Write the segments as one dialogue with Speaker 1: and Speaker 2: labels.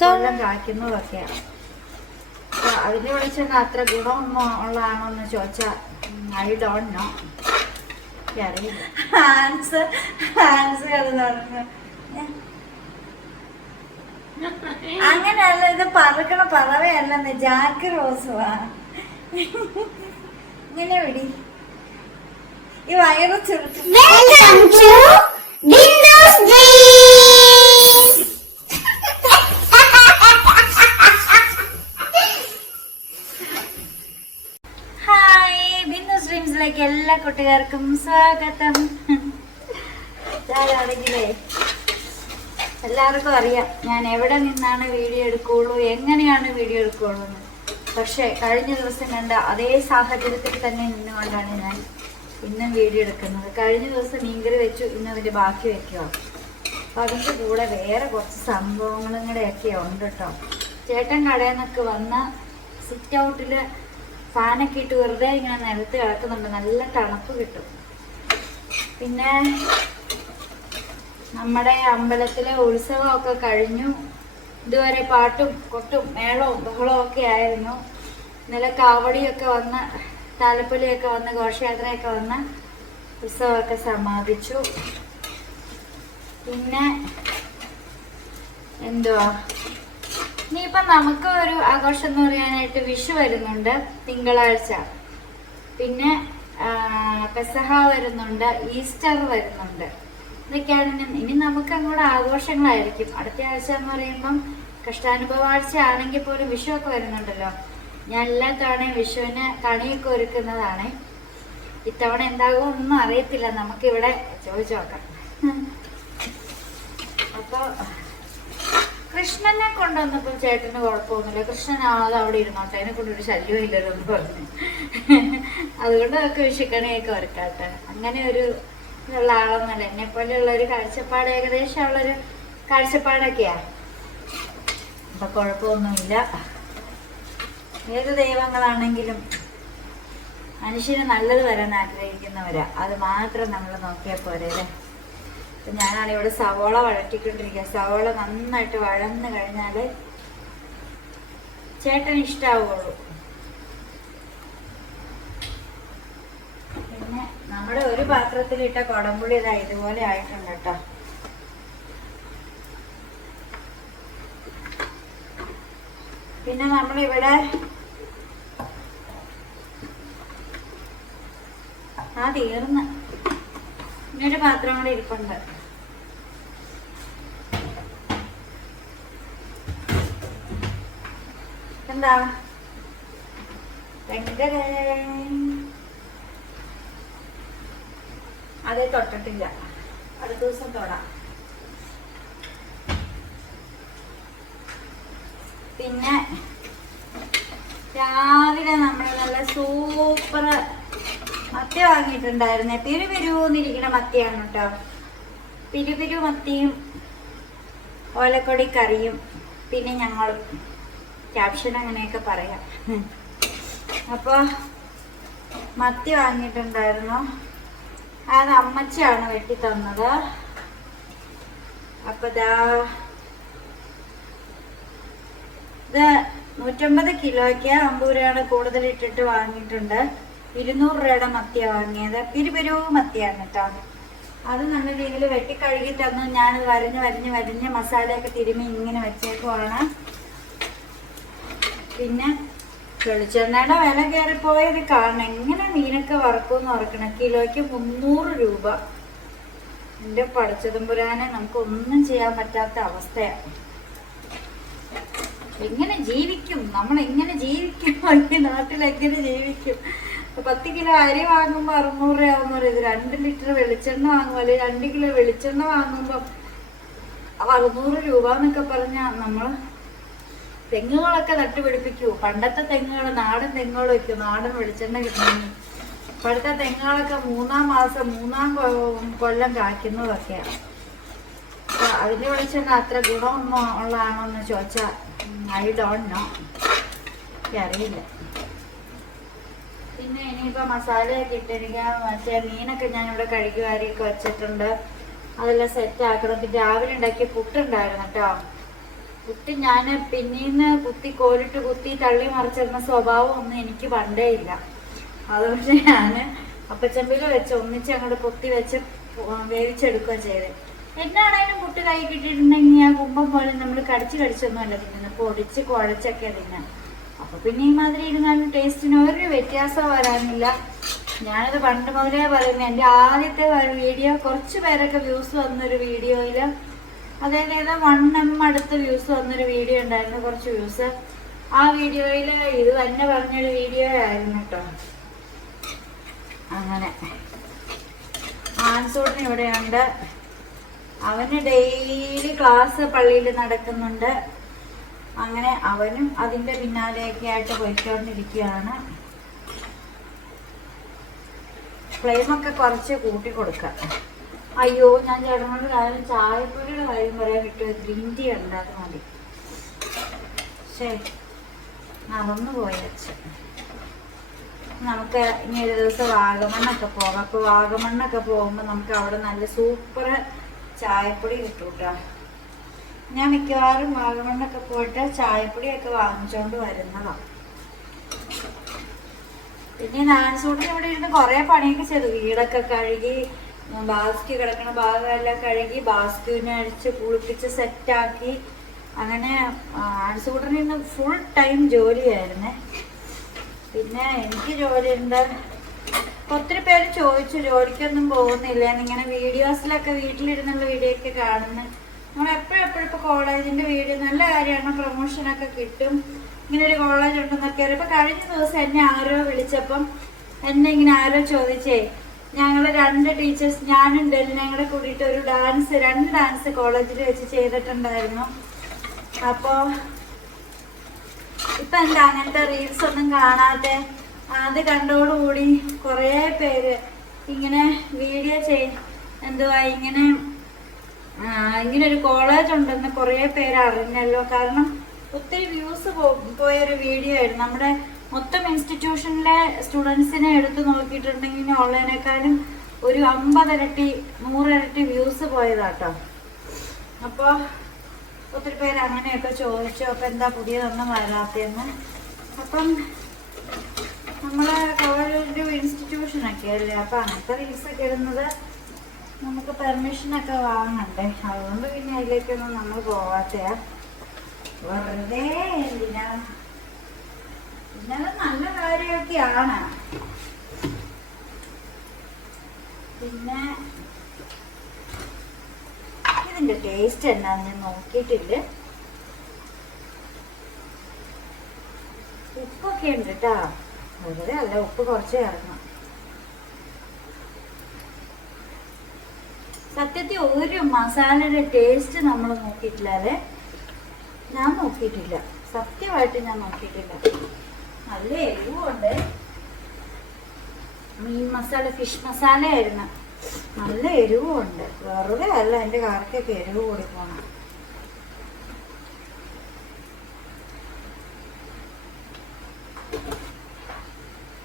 Speaker 1: കൊല്ലം കായ്ക്കുന്നതൊക്കെയാണ്. വെളിച്ചെണ്ണ അത്ര ഗുണമൊന്നും ഉള്ളതാണോ എന്ന് ചോദിച്ചാൽ ഐ ഡോണ്ട് നോ അറിയില്ല. ആൻസർ ആൻസർ അത് പറഞ്ഞു. അങ്ങനെയല്ല ഇത് പറക്കണ പറവയല്ലെന്ന് ജാക്ക് റോസുവാ ഇങ്ങനെ വിടി ഈ വയറ് ചെറുത്ത് കൂട്ടുകാർക്കും സ്വാഗതം. ഞാനാണെങ്കിലേ എല്ലാവർക്കും അറിയാം. ഞാൻ എവിടെ നിന്നാണ് വീഡിയോ എടുക്കുകയുള്ളൂ? എങ്ങനെയാണ് വീഡിയോ എടുക്കുകയുള്ളൂ എന്ന് പക്ഷേ കഴിഞ്ഞ ദിവസം കണ്ട അതേ സാഹചര്യത്തിൽ തന്നെ നിന്നുകൊണ്ടാണ് ഞാൻ ഇന്നും വീഡിയോ എടുക്കുന്നത്. കഴിഞ്ഞ ദിവസം മീൻകറി വെച്ചു ഇന്ന് അതിന്റെ ബാക്കി വെക്കുക അപ്പൊ അതിന്റെ കൂടെ വേറെ കുറച്ച് സംഭവങ്ങളും കൂടെയൊക്കെ ഉണ്ട് കേട്ടോ. ചേട്ടൻ കടയിൽ നിന്നൊക്കെ വന്ന സിറ്റ് ഔട്ടിൽ ഫാനൊക്കെ ഇട്ട് വെറുതെ ഇങ്ങനെ നിലത്ത് കിടക്കുന്നുണ്ട്. നല്ല തണുപ്പ് കിട്ടും. പിന്നെ നമ്മുടെ അമ്പലത്തിലെ ഉത്സവമൊക്കെ കഴിഞ്ഞു. ഇതുവരെ പാട്ടും കൊട്ടും മേളവും ബഹളവും ഒക്കെ ആയിരുന്നു. ഇന്നലെ കാവടിയൊക്കെ വന്ന് താലപ്പൊലിയൊക്കെ വന്ന് ഘോഷയാത്രയൊക്കെ വന്ന് ഉത്സവമൊക്കെ സമാപിച്ചു. പിന്നെ എന്തുവാ? ഇനിയിപ്പം നമുക്ക് ഒരു ആഘോഷം എന്ന് പറയാനായിട്ട് വിഷു വരുന്നുണ്ട് തിങ്കളാഴ്ച. പിന്നെ പെസഹ വരുന്നുണ്ട് ഈസ്റ്റർ വരുന്നുണ്ട്. ഇതൊക്കെയാണ് ഇനി നമുക്ക് അങ്ങോട്ട് ആഘോഷങ്ങളായിരിക്കും. അടുത്ത ആഴ്ച എന്ന് പറയുമ്പം കഷ്ടാനുഭവാഴ്ച ആണെങ്കിൽ പോലും വിഷു ഒക്കെ വരുന്നുണ്ടല്ലോ. ഞാൻ എല്ലാ തവണയും വിഷുവിന് കണിയൊക്കെ ഒരുക്കുന്നതാണ്. ഇത്തവണ എന്താകും ഒന്നും അറിയത്തില്ല. നമുക്കിവിടെ ചോദിച്ചു നോക്കാം. അപ്പോൾ കൃഷ്ണനെ കൊണ്ടുവന്നപ്പോൾ ചേട്ടന് കുഴപ്പമൊന്നുമില്ല. കൃഷ്ണനാണത് അവിടെ ഇരുന്നോട്ടെ അതിനെ കൊണ്ടൊരു ശല്യവും ഇല്ലല്ലോന്ന് പറഞ്ഞു. അതുകൊണ്ട് അതൊക്കെ വിഷുക്കണിയൊക്കെ ഒരുക്കാട്ടെ അങ്ങനെ ഒരു ഇതുള്ള ആളൊന്നുമല്ല. എന്നെ പോലെയുള്ള ഒരു കാഴ്ചപ്പാട് ഏകദേശം ഉള്ളൊരു കാഴ്ചപ്പാടൊക്കെയാ. അപ്പൊ കുഴപ്പമൊന്നുമില്ല. ഏത് ദൈവങ്ങളാണെങ്കിലും മനുഷ്യന് നല്ലത് വരാൻ ആഗ്രഹിക്കുന്നവരാ. അത് മാത്രം നമ്മൾ നോക്കിയാൽ പോരെ അല്ലേ? അപ്പൊ ഞാനാണ് ഇവിടെ സവോള വഴറ്റിക്കൊണ്ടിരിക്കുക സവോള നന്നായിട്ട് വഴന്ന് കഴിഞ്ഞാൽ ചേട്ടൻ ഇഷ്ടാവുള്ളൂ. പിന്നെ നമ്മുടെ ഒരു പാത്രത്തിലിട്ട കുടംപുളി ഇതാ ഇതുപോലെ ആയിട്ടുണ്ട് കേട്ടോ. പിന്നെ നമ്മളിവിടെ ആ തീർന്ന്. ഇങ്ങനൊരു പാത്രം കൂടെ ഇരിപ്പുണ്ട്. എന്താ അതേ തൊട്ടിട്ടില്ല. അടുത്ത ദിവസം തൊടാം. പിന്നെ രാവിലെ നമ്മൾ നല്ല സൂപ്പർ മത്തി വാങ്ങിയിട്ടുണ്ടായിരുന്നേ. പിരുപിരുന്നിരിക്കുന്ന മത്തിയാണ് കേട്ടോ പിരുപിരു മത്തിയും ഓലക്കൊടി കറിയും പിന്നെ ഞങ്ങളും. ക്യാപ്ഷൻ അങ്ങനെയൊക്കെ പറയാം. അപ്പോൾ മത്തി വാങ്ങിയിട്ടുണ്ടായിരുന്നു. അത് അമ്മച്ചിയാണ് വെട്ടി തന്നത്. അപ്പോൾ ദാ ഇത് നൂറ്റമ്പത് കിലോയ്ക്ക് അമ്പത് രൂപയാണ് കൂടുതൽ ഇട്ടിട്ട് വാങ്ങിയിട്ടുണ്ട്. ഇരുന്നൂറ് രൂപയുടെ മത്തിയാണ് വാങ്ങിയത്. പിരിപിരു മത്തിയാണ് കേട്ടോ. അത് നല്ല രീതിയിൽ വെട്ടി കഴുകി തന്നു. ഞാൻ വരഞ്ഞ് വരഞ്ഞ് വരഞ്ഞ് മസാലയൊക്കെ തിരുമ്മി ഇങ്ങനെ വെച്ചേക്കുവാണ്. പിന്നെ വെളിച്ചെണ്ണയുടെ വില കയറിപ്പോയത് കാരണം എങ്ങനെ മീനൊക്കെ വറക്കുമെന്ന് ഓർക്കണം. കിലോയ്ക്ക് മുന്നൂറ് രൂപ. എന്റെ പടച്ചതമ്പുരാനെ നമുക്ക് ഒന്നും ചെയ്യാൻ പറ്റാത്ത അവസ്ഥയാണ്. എങ്ങനെ ജീവിക്കും? നമ്മൾ എങ്ങനെ ജീവിക്കും? ഈ നാട്ടിൽ എങ്ങനെ ജീവിക്കും പത്ത് കിലോ അരി വാങ്ങുമ്പോൾ അറുന്നൂറ് രൂപ ഇത്. രണ്ട് ലിറ്റർ വെളിച്ചെണ്ണ വാങ്ങുമ്പോൾ അല്ലെങ്കിൽ രണ്ട് കിലോ വെളിച്ചെണ്ണ വാങ്ങുമ്പോൾ അറുന്നൂറ് രൂപ എന്നൊക്കെ പറഞ്ഞാൽ നമ്മൾ തെങ്ങുകളൊക്കെ നട്ടുപിടിപ്പിക്കൂ. പണ്ടത്തെ തെങ്ങുകൾ നാടൻ തെങ്ങുകൾ വെക്കും. നാടൻ വെളിച്ചെണ്ണ കിട്ടുന്നു. ഇപ്പോഴത്തെ തെങ്ങുകളൊക്കെ മൂന്നാം മാസം മൂന്നാം കൊല്ലം കായ്ക്കുന്നതൊക്കെയാണ് അപ്പൊ അതിന്റെ വെളിച്ചെണ്ണ അത്ര ഗുണമൊന്നും ഉള്ളതാണോ എന്ന് ചോദിച്ചാൽ ഐ ഡോണ്ട് നോ അറിയില്ല. പിന്നെ ഇനിയിപ്പോ മസാലയൊക്കെ ഇട്ടിരിക്കാൻ മറ്റേ മീനൊക്കെ ഞാൻ ഇവിടെ കഴുകി വാരിയൊക്കെ വെച്ചിട്ടുണ്ട്. അതെല്ലാം സെറ്റ് ആക്കണം. പിന്നെ രാവിലെ ഉണ്ടാക്കിയ പുട്ടുണ്ടായിരുന്നു കേട്ടോ കുത്തി ഞാൻ പിന്നീന്ന് കുത്തി കോലിട്ട് കുത്തി തള്ളി മറിച്ചിരുന്ന സ്വഭാവം ഒന്നും എനിക്ക് പണ്ടേ ഇല്ല. അതുകൊണ്ട് ഞാൻ അപ്പച്ചമ്പിൽ വെച്ച് ഒന്നിച്ച് അങ്ങോട്ട് പൊത്തി വെച്ച് വേവിച്ചെടുക്കുക ചെയ്തത് എന്നാണേലും കുട്ടി കൈ കിട്ടിയിട്ടുണ്ടെങ്കിൽ ആ കുമ്പം പോലെ നമ്മൾ കടിച്ച് കടിച്ചൊന്നുമല്ല തിന്നുന്നത് പൊടിച്ച് കുഴച്ചൊക്കെ തിന്നാം. അപ്പൊ പിന്നെ ഈ മാതിരി ഇരുന്നാലും ടേസ്റ്റിന് ഒരു വ്യത്യാസം വരാനില്ല. ഞാനത് പണ്ട് മുതലേ പറയുന്നത് എന്റെ ആദ്യത്തെ വീഡിയോ കുറച്ച് പേരൊക്കെ വ്യൂസ് വന്നൊരു വീഡിയോയിൽ അതായത് വൺ എം അടുത്ത് വ്യൂസ് വന്നൊരു വീഡിയോ ഉണ്ടായിരുന്നു കുറച്ച് വ്യൂസ് ആ വീഡിയോയിൽ ഇത് തന്നെ പറഞ്ഞൊരു വീഡിയോ ആയിരുന്നു കേട്ടോ അങ്ങനെ. ആൻസൂട്ടിന് ഇവിടെയുണ്ട്. അവന് ഡെയിലി ക്ലാസ് പള്ളിയിൽ നടക്കുന്നുണ്ട്. അങ്ങനെ അവനും അതിന്റെ പിന്നാലെയൊക്കെ ആയിട്ട് പോയിക്കൊണ്ടിരിക്കുകയാണ്. ഫ്ലെയിമൊക്കെ കുറച്ച് കൂട്ടി കൊടുക്കാം. അയ്യോ ഞാൻ ചേട്ടനോട് കാര്യം ചായപ്പൊടിയുടെ കാര്യം പറയാൻ കിട്ടുമോ? ഗ്രീൻ ടീ ഉണ്ടാക്കാൻ മതി ശരി നടന്നു പോയ നമുക്ക് ഇനി ഒരു ദിവസം വാഗമണ്ണൊക്കെ പോകാം. അപ്പോൾ വാഗമണ്ണൊക്കെ പോകുമ്പോൾ നമുക്ക് അവിടെ നല്ല സൂപ്പർ ചായപ്പൊടി കിട്ടും കേട്ടോ ഞാൻ മിക്കവാറും വാഗമണ്ണൊക്കെ പോയിട്ട് ചായപ്പൊടിയൊക്കെ വാങ്ങിച്ചോണ്ട് വരുന്നതാണ് പിന്നെ നാൻസൂട്ടിന് ഇവിടെ ഇരുന്ന് കുറേ പണിയൊക്കെ ചെയ്തു. വീടൊക്കെ കഴുകി ബാസ്കി കിടക്കണ ഭാഗമെല്ലാം കഴുകി ബാസ്കുവിനെ അടിച്ച് കുളിപ്പിച്ച് സെറ്റാക്കി അങ്ങനെ ആൻസൂട്ടിന് ഇന്ന് ഫുൾ ടൈം ജോലിയായിരുന്നേ. പിന്നെ എനിക്ക് ജോലി ഉണ്ട്. ഒത്തിരി പേര് ചോദിച്ചു ജോലിക്കൊന്നും പോകുന്നില്ല. എന്നിങ്ങനെ വീഡിയോസിലൊക്കെ വീട്ടിലിരുന്നുള്ള വീഡിയോ ഒക്കെ കാണുന്നു. നമ്മൾ എപ്പോഴും എപ്പോഴും ഇപ്പോൾ കോളേജിന്റെ വീഡിയോ നല്ല കാര്യമാണ്. പ്രൊമോഷനൊക്കെ കിട്ടും. ഇങ്ങനെ ഒരു കോളേജ് ഉണ്ടെന്നൊക്കെ അറിയാം. ഇപ്പം കഴിഞ്ഞ ദിവസം എന്നെ ആരോ വിളിച്ചപ്പം എന്നെ ഇങ്ങനെ ആരോ ചോദിച്ചേ ഞങ്ങൾ രണ്ട് ടീച്ചേഴ്സ് ഞാനും ഞങ്ങളുടെ കൂടിയിട്ട് ഒരു ഡാൻസ് രണ്ട് ഡാൻസ് കോളേജിൽ വെച്ച് ചെയ്തിട്ടുണ്ടായിരുന്നു. അപ്പോൾ ഇപ്പൊ എന്താ അങ്ങനത്തെ റീൽസ് ഒന്നും കാണാതെ അത് കണ്ടോടുകൂടി കുറേ പേര് ഇങ്ങനെ വീഡിയോ ചെയ് എന്തുവാ ഇങ്ങനെ ഇങ്ങനെ ഒരു കോളേജ് ഉണ്ടെന്ന് കുറേ പേര് അറിഞ്ഞല്ലോ. കാരണം ഒത്തിരി വ്യൂസ് പോയൊരു വീഡിയോ ആയിരുന്നു. നമ്മുടെ മൊത്തം ഇൻസ്റ്റിറ്റ്യൂഷനിലെ സ്റ്റുഡൻസിനെ എടുത്ത് നോക്കിയിട്ടുണ്ടെങ്കിൽ ഓൺലൈനേക്കാളും ഒരു അമ്പതിരട്ടി നൂറിരട്ടി വ്യൂസ് പോയതാട്ടോ. അപ്പോൾ ഒത്തിരി പേര് അങ്ങനെയൊക്കെ ചോദിച്ചു അപ്പം എന്താ പുതിയതൊന്നും വരാത്തതെന്ന്? അപ്പം നമ്മളെ ഒരു ഇൻസ്റ്റിറ്റ്യൂഷനൊക്കെ അല്ലേ അപ്പം അങ്ങനത്തെ റീൽസൊക്കെ ഇടുന്നത് നമുക്ക് പെർമിഷനൊക്കെ വാങ്ങണ്ടേ? അതുകൊണ്ട് പിന്നെ അതിലേക്കൊന്നും നമ്മൾ പോവാത്തയാ. വെറുതെ എന്തിനാ അത് നല്ല കാര്യമൊക്കെയാണ്. പിന്നെ ഇതിന്റെ ടേസ്റ്റ് എന്നാന്ന് ഞാൻ നോക്കിയിട്ടില്ല. ഉപ്പൊക്കെ ഉണ്ട് കേട്ടാ വെറുതെ അല്ല ഉപ്പ് കുറച്ച് ചേർക്കണം സത്യത്തിൽ ഒരു മസാലയുടെ ടേസ്റ്റ് നമ്മൾ നോക്കിയിട്ടില്ല ഞാൻ നോക്കിയിട്ടില്ല. സത്യമായിട്ട് ഞാൻ നോക്കിയിട്ടില്ല. നല്ല എരിവുണ്ട്. മീൻ മസാല ഫിഷ് മസാല ആയിരുന്നു. നല്ല എരിവുണ്ട്. വെറുതെ അല്ല എന്റെ കാർക്കൊക്കെ എരിവ് കൂടി പോണം.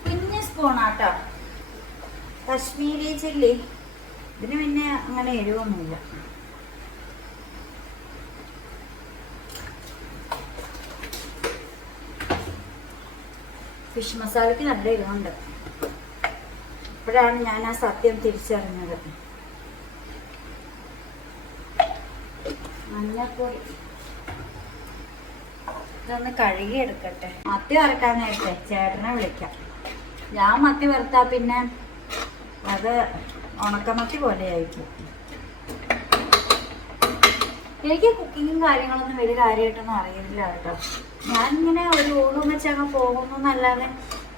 Speaker 1: കുഞ്ഞ് സ്പൂണാട്ടോ. കശ്മീരി ചില്ലി. ഇതിന് പിന്നെ അങ്ങനെ എരിവൊന്നുമില്ല. ഫിഷ് മസാലയ്ക്ക് നല്ല എരിവുണ്ട്. ഇപ്പോഴാണ് ഞാൻ ആ സത്യം തിരിച്ചറിഞ്ഞത്. മഞ്ഞപ്പൊടി ഇതൊന്ന് കഴുകി എടുക്കട്ടെ മത്തി വറുക്കാൻ നേരത്തെ ചേട്ടനെ വിളിക്കാം. ഞാൻ മത്തി വറുത്താ പിന്നെ അത് ഉണക്കമത്തി പോലെ ആയിരിക്കും. എനിക്ക് കുക്കിങ്ങും കാര്യങ്ങളൊന്നും വലിയ കാര്യമായിട്ടൊന്നും അറിയില്ല കേട്ടോ. ഞാനിങ്ങനെ ഒരു ഓളും വെച്ചങ്ങ് പോകുന്നു എന്നല്ലാതെ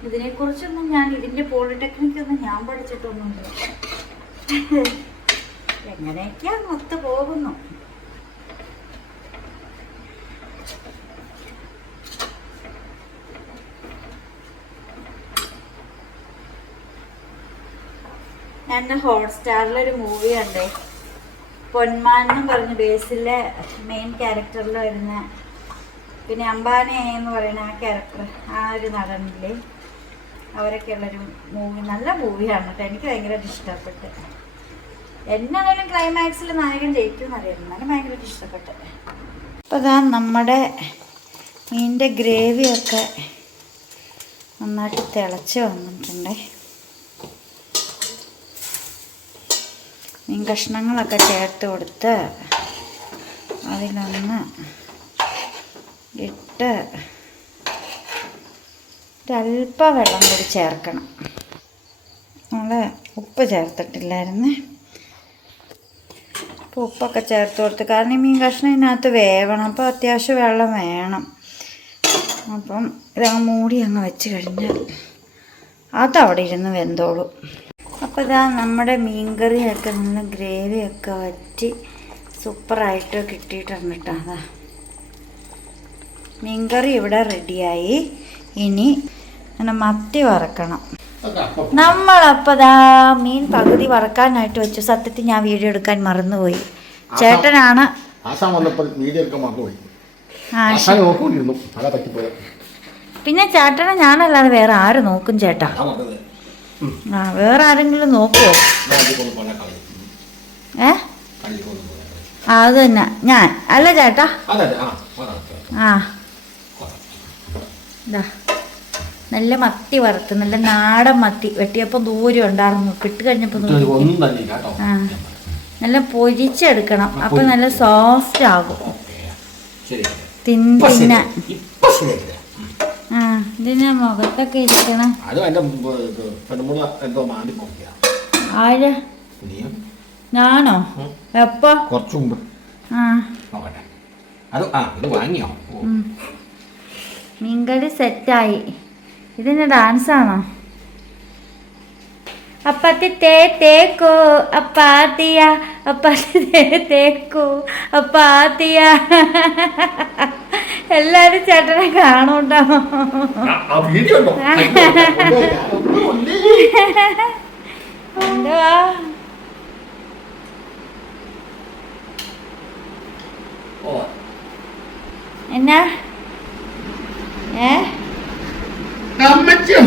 Speaker 1: ഇതിനെക്കുറിച്ചൊന്നും ഞാൻ ഇതിന്റെ പോളിടെക്നിക് ഒന്നും ഞാൻ പഠിച്ചിട്ടൊന്നുമില്ല. എങ്ങനെയൊക്കെയാ ഒത്തു പോകുന്നു? ഞാൻ ഹോട്ട്സ്റ്റാറിലൊരു മൂവി ഉണ്ട് പൊന്മാൻ എന്നും പറഞ്ഞ് ബേസിലെ മെയിൻ ക്യാരക്ടറിൽ വരുന്ന പിന്നെ അംബാനെ എന്ന് പറയുന്ന ആ ക്യാരക്ടർ ആ ഒരു നടനില്ലേ? അവരൊക്കെ ഉള്ളൊരു മൂവി നല്ല മൂവിയാണ് കേട്ടോ. എനിക്ക് ഭയങ്കരമായിട്ട് ഇഷ്ടപ്പെട്ട്. എന്നാണേലും ക്ലൈമാക്സിൽ നായകൻ ജയിക്കും എന്നറിയാം എന്നാലും ഭയങ്കരമായിട്ട് ഇഷ്ടപ്പെട്ട്. അപ്പോൾ ഇതാ നമ്മുടെ മീനിന്റെ ഗ്രേവിയൊക്കെ നന്നായിട്ട് തിളച്ച് വന്നിട്ടുണ്ട്. മീൻ കഷ്ണങ്ങളൊക്കെ ചേർത്ത് കൊടുത്ത് അതിലൊന്ന് ഇട്ട് ഒരല്പ വെള്ളം കൂടി ചേർക്കണം. നമ്മൾ ഉപ്പ് ചേർത്തിട്ടില്ലായിരുന്നു. അപ്പോൾ ഉപ്പൊക്കെ ചേർത്ത് കൊടുത്ത് കാരണം ഈ മീൻ കഷ്ണം ഇതിനകത്ത് വേവണം. അപ്പോൾ അത്യാവശ്യം വെള്ളം വേണം. അപ്പം ഇതങ്ങ് മൂടി അങ്ങ് വെച്ച് കഴിഞ്ഞാൽ അതവിടെ ഇരുന്ന് വെന്തോളും. അപ്പോൾ ഇതാ നമ്മുടെ മീൻകറിയൊക്കെ നല്ല ഗ്രേവിയൊക്കെ വറ്റി സൂപ്പറായിട്ട് കിട്ടിയിട്ടുണ്ട് കേട്ടോ. അതാ. മീൻകറി ഇവിടെ റെഡിയായി. ഇനി അങ്ങനെ മത്തി വറക്കണം. നമ്മളപ്പോൾ ദാ മീൻ പകുതി വറക്കാനായിട്ട് വെച്ചു. സത്യത്തിൽ ഞാൻ വീഡിയോ എടുക്കാൻ മറന്നുപോയി. ചേട്ടനാണ് പിന്നെ ചേട്ടനെ ഞാനല്ലാതെ വേറെ ആര് നോക്കും ചേട്ടാ? ആ വേറെ ആരെങ്കിലും നോക്കുമോ ഏ? അത് തന്നെ. ഞാൻ അല്ല ചേട്ടാ.
Speaker 2: ആ.
Speaker 1: ഇതാ നല്ല മത്തി വറുത്ത് നല്ല നാടൻ മത്തി വെട്ടിയപ്പോൾ ദൂരം ഉണ്ടായിരുന്നു. കിട്ടി കഴിഞ്ഞപ്പോൾ
Speaker 2: തന്നെ
Speaker 1: ആ നല്ല പൊരിച്ചെടുക്കണം. അപ്പൊ നല്ല സോഫ്റ്റ് ആകും
Speaker 2: ശരിയാക്കില്ല.
Speaker 1: ആ ഇതിന് മുഖത്തൊക്കെ ഇരിക്കണം. ആര്? ഞാനോ. എപ്പോ?
Speaker 2: കുറച്ചു മുമ്പ്.
Speaker 1: ആ.
Speaker 2: അത് ആ ഇത് വാങ്ങിയോ.
Speaker 1: മീൻകറി സെറ്റായി. ഇതിന് ഡാൻസാണോ? അപ്പത്തി തേ തേക്കോ അപ്പാത്തിയ അപ്പത്തി തേ തേക്കോ അപ്പാത്തിയ. എല്ലാരും ചേട്ടനെ കാണൂട്ടോ. എന്തുവാ? എന്നാ? ഏ?
Speaker 2: അമ്മച്ചോ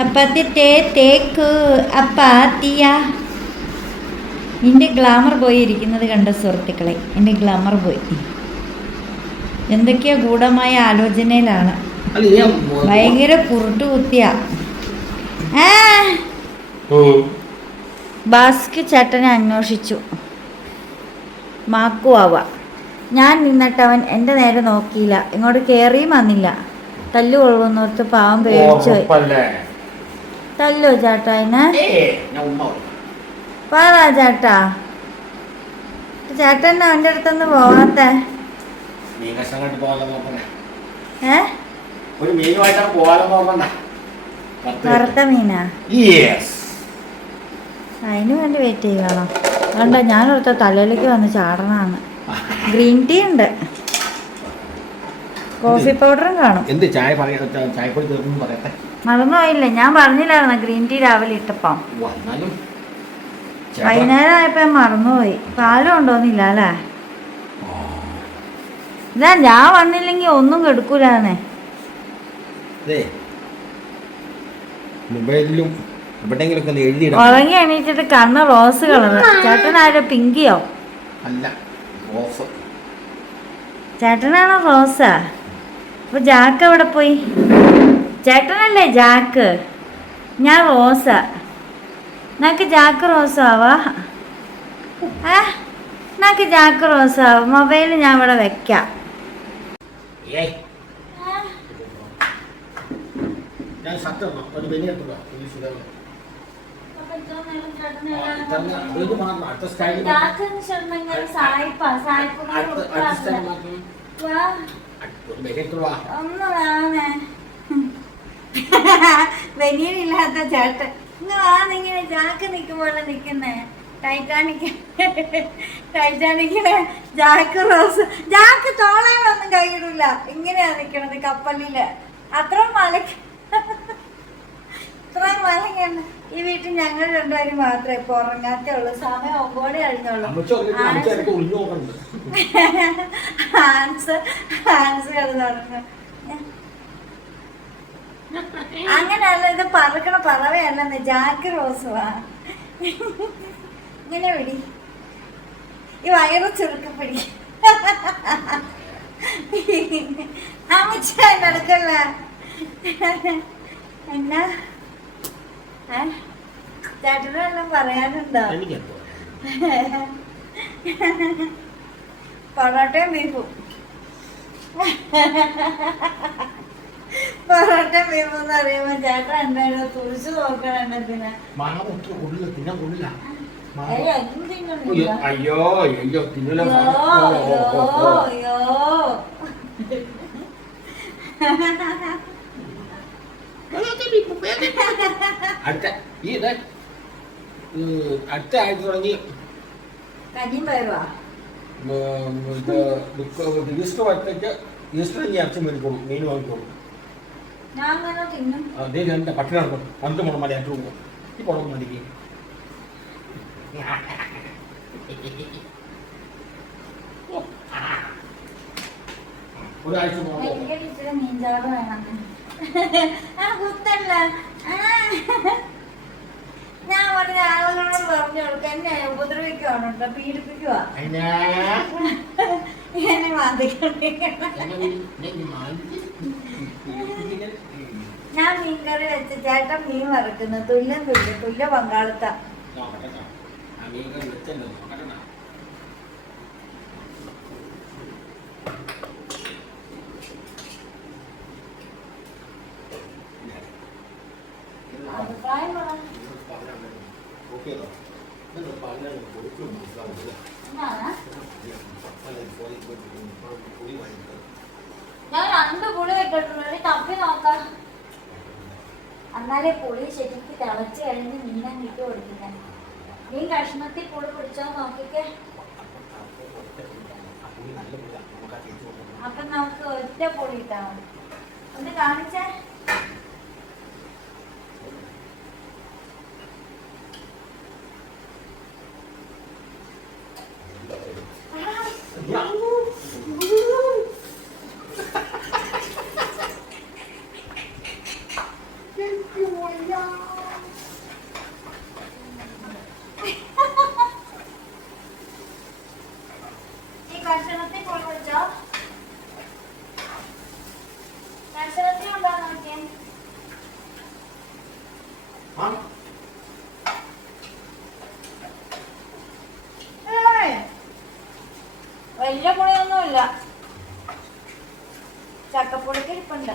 Speaker 1: അപ്പത്തി തേ തേക്ക് അപ്പാത്തിയ എന്റെ ഗ്ലാമർ പോയി ഇരിക്കുന്നത് കണ്ട സുഹൃത്തുക്കളെ എന്റെ ഗ്ലാമർ പോയി. എന്തൊക്കെയോ ഗൂഢമായ ആലോചനയിലാണ്. ഭയങ്കര കുരുട്ട് കുത്തിയ. ബാസ്ക് ചേട്ടനെ അന്വേഷിച്ചു. മാക്കുവാവ. ഞാൻ നിന്നിട്ട് അവൻ എന്റെ നേരെ നോക്കിയില്ല. ഇങ്ങോട്ട് കയറിയും വന്നില്ല. തല്ലു കൊള്ളുന്നോർത്ത് പാവം പേടിച്ചു തല്ലോ ചേട്ടാ എന്നെ. പറ ചേട്ടാ. ചേട്ടൻ അവന്റെ അടുത്തൊന്ന് പോവാത്ത? വറുത്ത മീനാ? അതിന് വേണ്ടി വെയിറ്റ് ചെയ്യണം അതുകൊണ്ടാ ഞാനൊരുത്ത തലയിലേക്ക് വന്ന് ചാടണമാണ് ഗ്രീൻ ടീ ഉണ്ട്. കോഫി പൗഡറും കാണും.
Speaker 2: എന്ത് ചായ ചായപ്പൊടി തീർന്നു പറയട്ടെ.
Speaker 1: മറന്നുപോയില്ലേ ഞാൻ പറഞ്ഞില്ലായിരുന്നു ഗ്രീൻ ടീ രാവിലെ ഇട്ടപ്പം? വൈകുന്നേരം ആയപ്പോ ഞാൻ മറന്നുപോയി പാലും ഉണ്ടോന്നില്ല അല്ലേ? ഇതാ ഞാൻ വന്നില്ലെങ്കിൽ ഒന്നും കെടുക്കൂലാന്നേ.
Speaker 2: ദേ, മൊബൈലിലും
Speaker 1: ഉറങ്ങി എണീറ്റിട്ട് കണ്ണ് റോസ് കളർ ചേട്ടനാരോ പിങ്കിയോ?
Speaker 2: അല്ല. ഓഫ്
Speaker 1: ചേട്ടനാണോ റോസാ? അപ്പൊ ജാക്ക് എവിടെ പോയി? ചേട്ടനല്ലേ ജാക്ക്? ഞാൻ റോസ. നാക്ക് ജാക്ക് റോസാവാ? ഏ? നാക്ക് ജാക്ക് റോസാവാ. മൊബൈൽ ഞാൻ ഇവിടെ വെക്കാം.
Speaker 2: ഏയ്. ഞാൻ സത്യം. ഒരു ബനിയൻ
Speaker 1: വെനിയില്ലാത്ത ചേട്ടൻ ഇന്ന് വാന്നിങ്ങനെ ജാക്ക് നിക്കുമ്പോഴാണ് നിക്കുന്നേ. ടൈറ്റാനിക്. ടൈറ്റാനിക്കിലെ ജാക്ക് റോസ്. ജാക്ക് തോളയിലൊന്നും കൈയിടില്ല ഇങ്ങനെയാ നിക്കണത് കപ്പലിൽ. അത്ര മലക്ക്. ഇത്രയും മലങ്ങാണ് ഈ വീട്ടിൽ ഞങ്ങൾ രണ്ടുപേരും മാത്രമേ ഇപ്പൊ ഉറങ്ങാത്തേ ഉള്ളൂ. സമയം ഒമ്പത് കഴിഞ്ഞുള്ളൂ. ഹാൻസ് ഹാൻസ് കിടന്നു അങ്ങനെയല്ല ഇത് പറക്കണ പറവയല്ലെന്ന് ജാക്ക് റോസ് വാ ഇങ്ങനെ പിടി. ഈ വയറ് ചുരുക്കം പിടി. അമ്മച്ച നടക്കല്ല? എന്നാ? ചേട്ടന് വല്ലതും പറയാനുണ്ടോ? പൊറോട്ടയും ബീഫും. പൊറോട്ട ബീഫും എന്ന് പറയുമ്പോ ചേട്ടൻ എന്തായാലും തുറിച്ചു നോക്കണം പിന്നെ
Speaker 2: അയ്യോ അയ്യോ തിന്നില്ല
Speaker 1: അയ്യോ. അയ്യോ.
Speaker 2: അടുത്ത ഈ ഇത് അടുത്ത ആഴ്ച തുടങ്ങി.
Speaker 1: കഞ്ഞിയും പയറുവാ.
Speaker 2: ഈസ്റ്റർ ഈസ്റ്റർ ഇനി മേടിക്കോളൂ മീൻ വാങ്ങിക്കോളൂ അതേ രണ്ട് പട്ടിണി നടക്കും മുടം ഈ ഒരാഴ്ച
Speaker 1: വേണം. ആ കുത്തല്ല. ഞാൻ പറഞ്ഞ ആളുകളോട് പറഞ്ഞു എന്നെ ഉപദ്രവിക്കുവാണ് കേട്ടോ പീഡിപ്പിക്കുവാ. എന്നെ ഞാൻ മീൻകറി വെച്ച് ചേട്ടൻ മീൻ വറക്കുന്നു. തുല്യം തുല്യം തുല്യ പങ്കാളിത്ത. ഞാൻ രണ്ട് പുളി വെക്കിട്ടുള്ളൂ. തപ്പി നോക്കാം. എന്നാലേ പുളി ശരിക്ക് തിളച്ച് കഴിഞ്ഞ് മീനെ കിട്ടി കൊടുക്കുന്നത് മീൻ കഷ്ണത്തിൽ പുളി പിടിച്ചോ നോക്കിക്കേ. അപ്പൊ നമുക്ക് ഒറ്റ പുളി ഇട്ടാ മതി. ഒന്ന് കാണിച്ചേ ഈ കഷണത്തിൽ പുളി പിടിച്ചോ കഷണത്തിൽ ഉണ്ടോ നോക്കിയേ ഏയ്. വലിയ പുളിയൊന്നുമില്ല. ചക്കപ്പുളിക്ക് ഇരിപ്പുണ്ട്.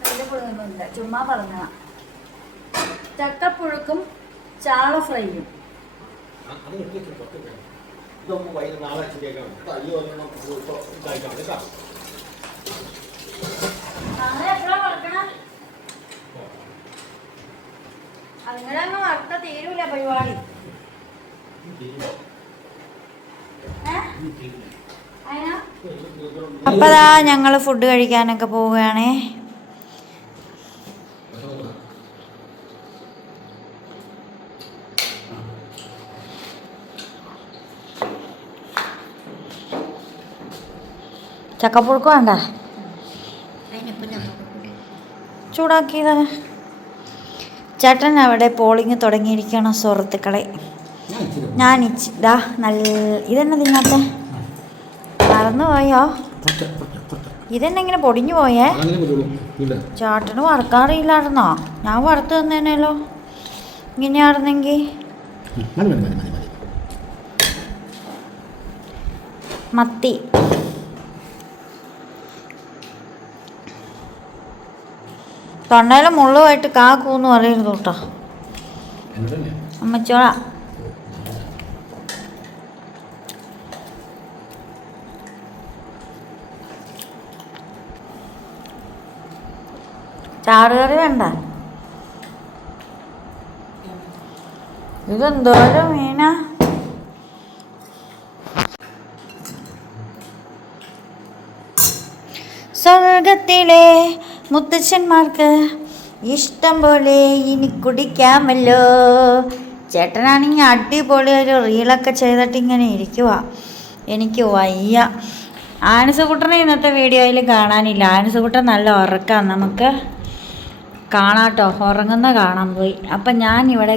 Speaker 1: വലിയ പുളിയൊന്നുമില്ല. ചുമ്മാ പറഞ്ഞ ചക്കപ്പുഴുക്കും ചാള ഫ്രൈയും.
Speaker 2: അത് ഇതൊന്ന് ഞങ്ങൾ നാളെ ശരിയാക്കാം കേട്ടോ അയ്യോ ഒരെണ്ണം ഇതായിട്ടാണ് കേട്ടോ.
Speaker 1: നാളെ എപ്പോഴാ വറക്കണം അതുങ്ങളെ അങ്ങ് വറുത്ത തീരൂല പരിപാടി. ഏ? അതിനാ
Speaker 3: അപ്പോൾ ദാ ഞങ്ങൾ ഫുഡ് കഴിക്കാനൊക്കെ പോവുകയാണേ. ചക്കപ്പുഴുക്ക് വേണ്ട. ചൂടാക്കിയത്. ചേട്ടൻ അവിടെ പോളിങ് തുടങ്ങിയിരിക്കണം സുഹൃത്തുക്കളെ. ഞാൻ ഇച്ചി ദാ നല്ല ഇതെന്നെ തിന്നാത്ത മറന്നു പോയോ ഇതെന്നെ ഇങ്ങനെ പൊടിഞ്ഞു പോയേ? ചേട്ടന് വറക്കാറിയില്ലായിരുന്നോ? ഞാൻ വറുത്ത് തന്നേനല്ലോ ഇങ്ങനെയായിരുന്നെങ്കിൽ
Speaker 2: മതി മതി മതി മതി മതി.
Speaker 3: മത്തി. തൊണ്ടയിലെ മുള്ളുമായിട്ട് കാ കൂന്ന് പറയരുത് കേട്ടോ.
Speaker 2: അമ്മച്ചോള
Speaker 3: അമ്മച്ചോള. ചാറുകറി വേണ്ട. ഇതെന്തോരം മീനാ. സ്വർഗത്തിലെ മുത്തച്ഛന്മാർക്ക് ഇഷ്ടം പോലെ ഇനി കുടിക്കാമല്ലോ. ചേട്ടനാണെങ്കിൽ അടിപൊളി ഒരു റീലൊക്കെ ചെയ്തിട്ട് ഇങ്ങനെ ഇരിക്കുക എനിക്ക് വയ്യ. ആനസുകുട്ടനെ ഇന്നത്തെ വീഡിയോയിൽ കാണാനില്ല. ആനസുകുട്ടൻ നല്ല ഉറക്കാം. നമുക്ക്
Speaker 1: കാണാട്ടോ. ഉറങ്ങുന്ന കാണാൻ പോയി. അപ്പം ഞാൻ ഇവിടെ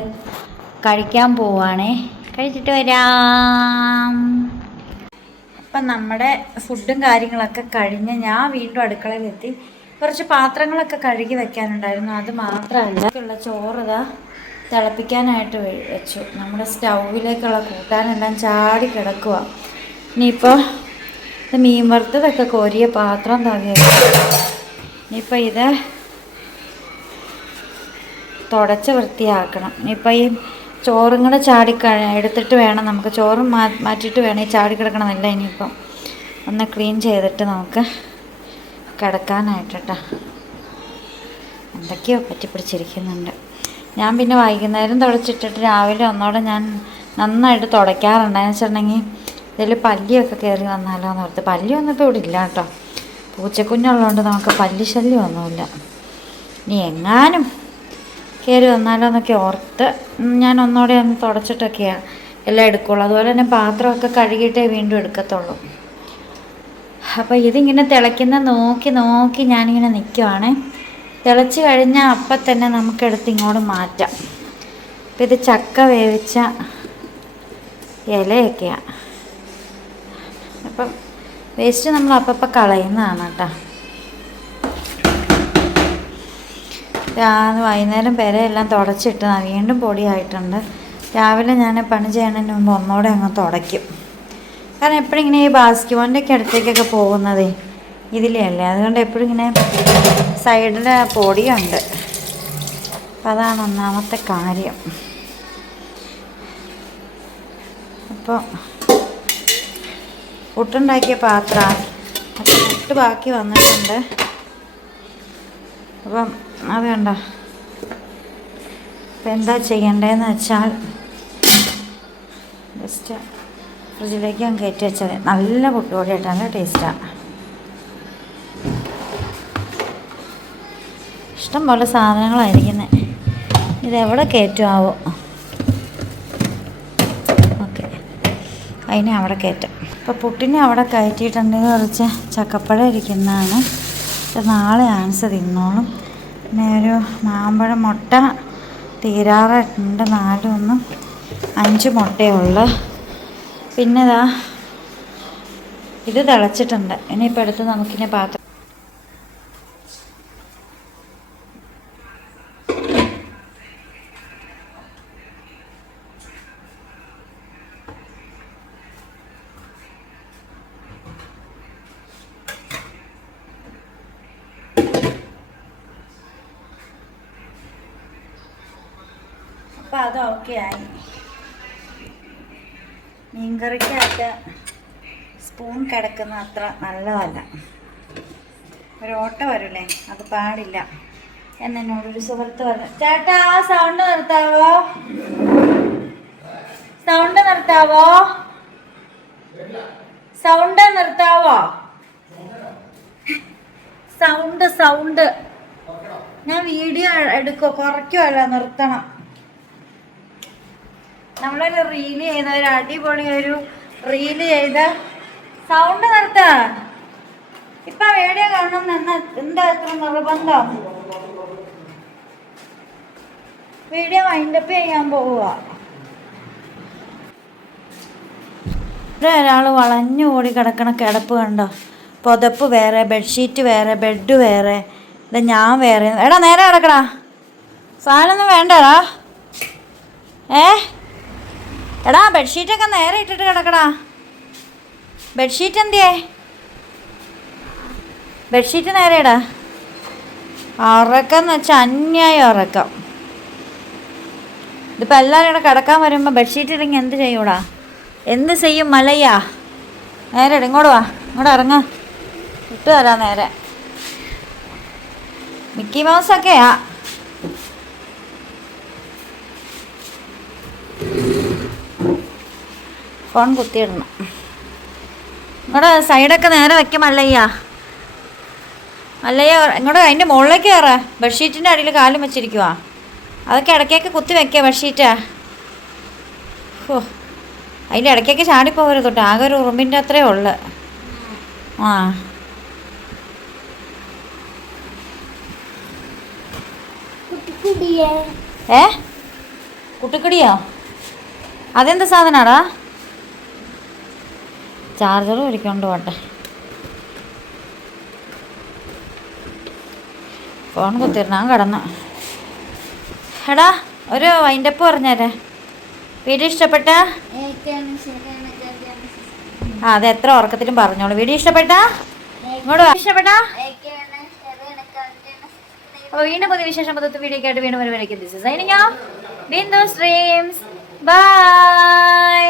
Speaker 1: കഴിക്കാൻ പോവാണേ. കഴിച്ചിട്ട് വരാം. അപ്പം നമ്മുടെ ഫുഡും കാര്യങ്ങളൊക്കെ കഴിഞ്ഞ് ഞാൻ വീണ്ടും അടുക്കളയിലെത്തി. കുറച്ച് പാത്രങ്ങളൊക്കെ കഴുകി വെക്കാനുണ്ടായിരുന്നു. അത് മാത്രമല്ല ഉള്ള ചോറ് ഇതാ തിളപ്പിക്കാനായിട്ട് വെച്ചു. നമ്മുടെ സ്റ്റൗവിലേക്കുള്ള കൂട്ടാനെല്ലാം ചാടി കിടക്കുക ഇനിയിപ്പോൾ മീൻ വറുത്തതൊക്കെ കോരിയ പാത്രം തവി ഇനിയിപ്പോൾ ഇത് തുടച്ച് വൃത്തിയാക്കണം. ഇനിയിപ്പോൾ ഈ ചോറും കൂടെ ചാടി എടുത്തിട്ട് വേണം നമുക്ക്. ചോറും മാറ്റിയിട്ട് വേണം ഈ ചാടി കിടക്കണമെന്നല്ല ഇനിയിപ്പം ഒന്ന് ക്ലീൻ ചെയ്തിട്ട് നമുക്ക് കിടക്കാനായിട്ട്. എന്തൊക്കെയോ പറ്റിപ്പിടിച്ചിരിക്കുന്നുണ്ട് ഞാൻ പിന്നെ വൈകുന്നേരം തുടച്ചിട്ടിട്ട് രാവിലെ ഒന്നോടെ ഞാൻ നന്നായിട്ട് തുടയ്ക്കാറുണ്ട് എന്ന് വെച്ചിട്ടുണ്ടെങ്കിൽ ഇതിൽ പല്ലിയൊക്കെ കയറി വന്നാലോ എന്ന് ഓർത്ത്. പല്ലിയൊന്നും ഇപ്പോൾ ഇവിടെ ഇല്ല കേട്ടോ. പൂച്ചക്കുഞ്ഞുള്ളതുകൊണ്ട് നമുക്ക് പല്ലി ശല്യമൊന്നുമില്ല ഇനി എങ്ങാനും കയറി വന്നാലോ എന്നൊക്കെ ഓർത്ത് ഞാൻ ഒന്നോടെ ഒന്ന് തുടച്ചിട്ടൊക്കെയാണ് എല്ലാം എടുക്കുള്ളൂ. അതുപോലെ തന്നെ പാത്രമൊക്കെ കഴുകിയിട്ടേ വീണ്ടും എടുക്കത്തുള്ളൂ. അപ്പോൾ ഇതിങ്ങനെ തിളയ്ക്കുന്ന നോക്കി നോക്കി ഞാനിങ്ങനെ നിൽക്കുവാണ് തിളച്ച് കഴിഞ്ഞാൽ അപ്പം തന്നെ നമുക്കെടുത്ത് ഇങ്ങോട്ട് മാറ്റാം. അപ്പം ഇത് ചക്ക വേവിച്ച ഇലയൊക്കെയാണ് അപ്പം വേസ്റ്റ് നമ്മൾ അപ്പം കളയുന്നതാണ് കേട്ടോ. വൈകുന്നേരം പെരയെല്ലാം തുടച്ചിട്ട് വീണ്ടും പൊടിയായിട്ടുണ്ട്. രാവിലെ ഞാൻ പണി ചെയ്യണതിന് മുമ്പ് ഒന്നുകൂടെ അങ്ങ് തുടയ്ക്കും. കാരണം എപ്പോഴും ഇങ്ങനെ ഈ ബാസ്കറ്റ് അടുത്തേക്കൊക്കെ പോകുന്നതേ ഇതിലെയല്ലേ അതുകൊണ്ട് എപ്പോഴും ഇങ്ങനെ സൈഡിൽ പൊടിയുണ്ട്. അപ്പം അതാണ് ഒന്നാമത്തെ കാര്യം. അപ്പോൾ പുട്ടുണ്ടാക്കിയ പാത്രം. പുട്ട് ബാക്കി വന്നിട്ടുണ്ട്. അപ്പം അത് കണ്ട? അപ്പം എന്താ ചെയ്യേണ്ടതെന്ന് വെച്ചാൽ ജസ്റ്റ് ഫ്രിഡ്ജിലേക്ക് ഞാൻ കയറ്റി വെച്ചത്. നല്ല പൊട്ടുപൊടിയായിട്ടാണ് ടേസ്റ്റാണ് ഇഷ്ടം പോലെ സാധനങ്ങളായിരിക്കുന്നത് ഇതെവിടെ കയറ്റുമാവോ ഓക്കെ. അതിനെ അവിടെ കയറ്റും. ഇപ്പോൾ പുട്ടിനെ അവിടെ കയറ്റിയിട്ടുണ്ടെങ്കിൽ കുറച്ച് ചക്കപ്പഴം ഇരിക്കുന്നതാണ്. നാളെ ആൻസ് തിന്നോളും. പിന്നെ ഒരു മാമ്പഴം മുട്ട തീരാറുണ്ട് നാലൊന്നും അഞ്ച് മുട്ടയുള്ളു പിന്നെ ഇതാ ഇത് തിളച്ചിട്ടുണ്ട്. ഇനിയിപ്പോൾ എടുത്ത് നമുക്കിനി പാത്രം അപ്പം അത് ഓക്കെ ആയി മീൻകറിക്കകത്ത് സ്പൂൺ കിടക്കുന്ന അത്ര നല്ലതല്ല. ഒരു ഓട്ടം വരില്ലേ അത് പാടില്ല. എന്നോടൊരു സുഹൃത്ത് പറഞ്ഞു ചേട്ടാ സൗണ്ട് നിർത്താവോ? സൗണ്ട് നിർത്താവോ? സൗണ്ട് നിർത്താവോ? സൗണ്ട് സൗണ്ട് ഞാൻ വീഡിയോ എടുക്കോ കുറയ്ക്കുമല്ല നിർത്തണം. നമ്മളൊരു റീൽ ചെയ്ത ഒരു അടിപൊളി ഒരു റീൽ ചെയ്ത സൗണ്ട് നിർത്ത ഇപ്പൊ വീഡിയോ കാണണം എന്ന എന്താ ഇത്ര നിർബന്ധം? വീഡിയോ വൈൻഡപ്പ് ചെയ്യാൻ പോവുക ഇവിടെ ഒരാൾ വളഞ്ഞു ഓടി കിടക്കണ കിടപ്പ് കണ്ടോ? പുതപ്പ് വേറെ ബെഡ്ഷീറ്റ് വേറെ ബെഡ് വേറെ. ഇത് ഞാൻ വേറെ. എടാ നേരെ കിടക്കടാ. സാധനമൊന്നും വേണ്ടടാ. ഏ? എടാ ബെഡ്ഷീറ്റൊക്കെ നേരെ ഇട്ടിട്ട് കിടക്കടാ. ബെഡ്ഷീറ്റ് എന്തിയേ? ബെഡ്ഷീറ്റ് നേരെ ഇടാ ഉറക്കം എന്ന് വെച്ചാൽ അന്യായ ഉറക്കം. ഇതിപ്പോൾ എല്ലാവരും ഇവിടെ കിടക്കാൻ വരുമ്പോൾ ബെഡ്ഷീറ്റ് ഇല്ലെങ്കിൽ എന്ത് ചെയ്യൂടാ? എന്ത് ചെയ്യും മലയാ നേരെ ഇങ്ങോട്ട് വാ. ഇങ്ങോട്ട് ഇറങ്ങ. ഇട്ട് തരാം നേരെ. മിക്കി മൗസൊക്കെയാ ഫോൺ കുത്തിയിടണം. ഇങ്ങോട്ട് സൈഡൊക്കെ നേരെ വെക്കും മല്ലയ്യ. മല്ലയ്യ ഇങ്ങോട്ട് അതിന്റെ മുകളിലേക്ക് കയറ. ബെഡ്ഷീറ്റിന്റെ അടിയിൽ കാലും വെച്ചിരിക്കുവാ. അതൊക്കെ ഇടയ്ക്കൊക്കെ കുത്തി വെക്കുക ബെഡ്ഷീറ്റ്. ഓ അതിന്റെ ഇടയ്ക്കൊക്കെ ചാടിപ്പോകരുത് തൊട്ട് ആകെ ഒരു ഉറുമ്പിന്റെ അത്രേ ഉള്ളു. ആ. ഏ? കുട്ടിക്കടിയോ? അതെന്ത് സാധനാടാ? ചാർജർ ഒരിക്കൊണ്ട് പോട്ടെ. ഫോൺ കുത്തിരുന്നാ കിടന്നു. എടാ ഒരു വൈൻഡപ്പ് പറഞ്ഞേരെ. വീഡിയോ ഇഷ്ടപ്പെട്ട? ആ അത് എത്ര ഉറക്കത്തിലും പറഞ്ഞോളൂ. വീഡിയോ ഇഷ്ടപ്പെട്ട? ഇങ്ങോട്ട്. ഇഷ്ടപ്പെട്ട? അപ്പോൾ വീണ്ടും പുതിയ വിശേഷം പുതിയ വീഡിയോ ആയിട്ട് വീണ്ടും ഒരു ദിസ് ബിന്ദു സ്ട്രീംസ് ബൈ